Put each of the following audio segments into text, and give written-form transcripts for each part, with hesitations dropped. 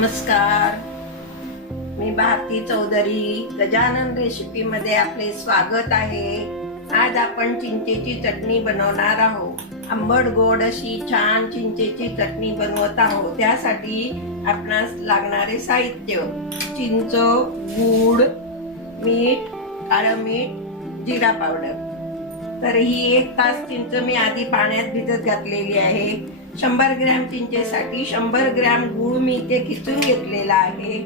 नमस्कार, मी भारती चौधरी. गजानन रेसिपी मध्ये आपले स्वागत आहे. आज आपण चिंचेची चटणी बनवणार आहोत. आंबट गोड अशी छान चिंचेची चटणी बनवत आहोत. त्यासाठी आपणास लागणारे साहित्य: चिंच, गूळ, मीठ, काळं मीठ, जिरा पावडर. तर ही 1 तास चिंच मी आधी पाण्यात भिजत घातलेली आहे. 100 ग्रॅम चिंचेसाठी 100 ग्रॅम गूळ मी इथे किसून घेतलेला आहे.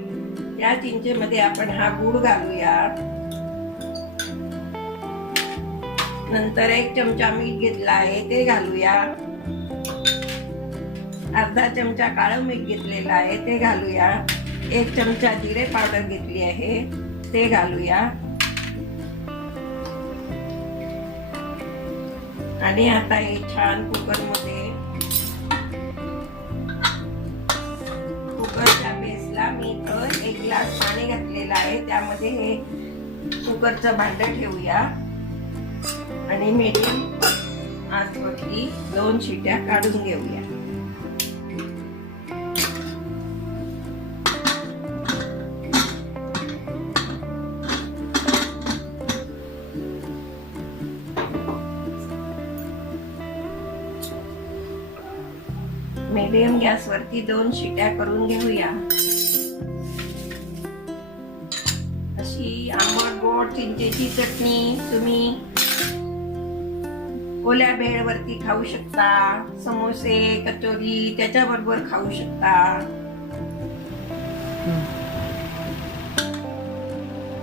या चिंचेमध्ये आपण हा गूळ घालूया. नंतर 1 चमचा मीठ घेतला आहे ते घालूया. अर्धा चमचा काळं मीठ घेतलेला आहे ते घालूया. 1 चमचा जिरे पावडर घेतली आहे ते घालूया. आणि आता हे छान कुकरच्या बेसला मी 1 ग्लास पाणी घातलेलं आहे. त्यामध्ये हे कुकरचं भांडं ठेवूया आणि मीडियम आचवरती 2 शिट्या काढून घेऊया. मीडियम गॅसवरती 2 शिट्या करून घेऊया. अशी आंबट गोड चिंचेची चटणी तुम्ही ओल्या भेळवरती खाऊ शकता. समोसे, कचोरी त्याच्याबरोबर खाऊ शकता.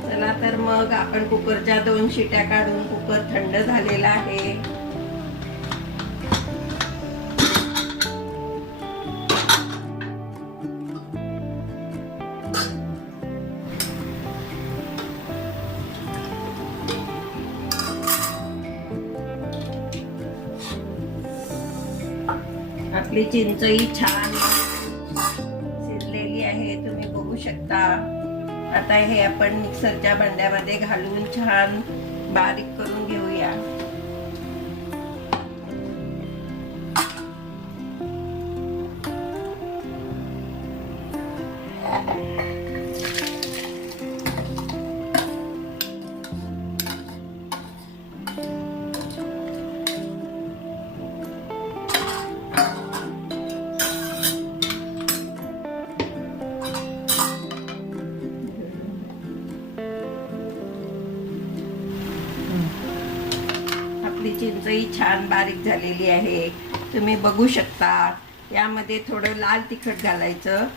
चला तर मग आपण कुकरच्या 2 शिट्या काढून कुकर थंड झालेला आहे. आपली चिंचही छान शिजलेली आहे, तुम्ही बघू शकता. आता हे आपण मिक्सरच्या भांड्यामध्ये घालून छान बारीक करून घेऊया. आपली चिंचही छान बारीक झालेली आहे, तुम्ही बघू शकता. यामध्ये थोडं लाल तिखट घालायचं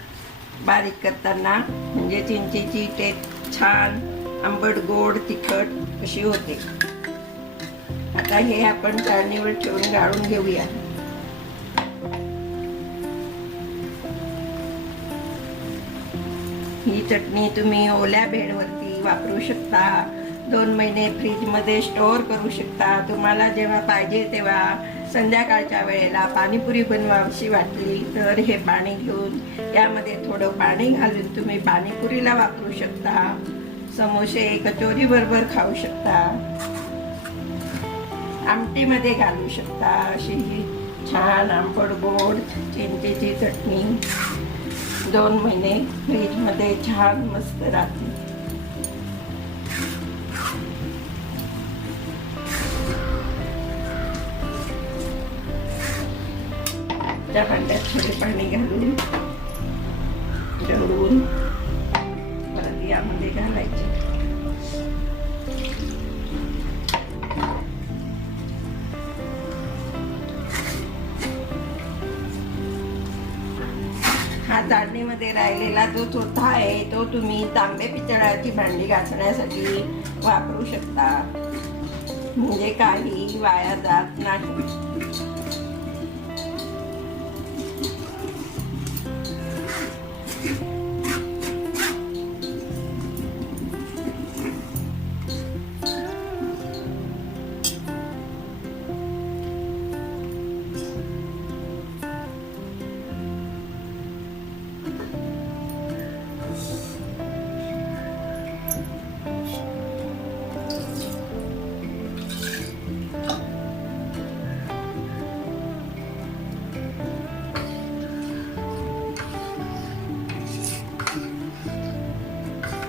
बारीक करताना, म्हणजे चिंचेची टेस्ट छान आंबट गोड तिखट अशी होते. आता हे आपण चाळणीवर ठेवून गाळून घेऊया. ही चटणी तुम्ही ओल्या भेळवरती वापरू शकता. 2 महिने फ्रीज मध्ये स्टोअर करू शकता. तुम्हाला जेव्हा पाहिजे तेव्हा संध्याकाळच्या वेळेला पाणीपुरी बनवावीशी वाटली तर हे पाणी घेऊन यामध्ये थोडं पाणी घालून तुम्ही पाणीपुरीला वापरू शकता. समोसे, कचोरी बरोबर खाऊ शकता. आमटीमध्ये घालू शकता. अशी छान आंबट गोड चिंचेची चटणी 2 महिने फ्रीज मध्ये छान मस्त राहते. त्या भांड्यात थोडे पाणी घालून ढवळून परत यामध्ये घालायचे. हा चाळणीमध्ये राहिलेला जो चोथा आहे तो तुम्ही तांबे पितळाची भांडी घासण्यासाठी वापरू शकता, म्हणजे काही वाया जात नाही.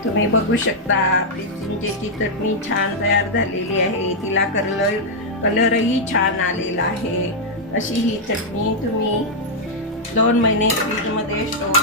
तुम्ही बघू शकता आपली चिंचेची चटणी छान तयार झालेली आहे. तिला कलरही छान आलेला आहे. अशी ही चटणी तुम्ही 2 महिने फ्रीजमध्ये स्टोर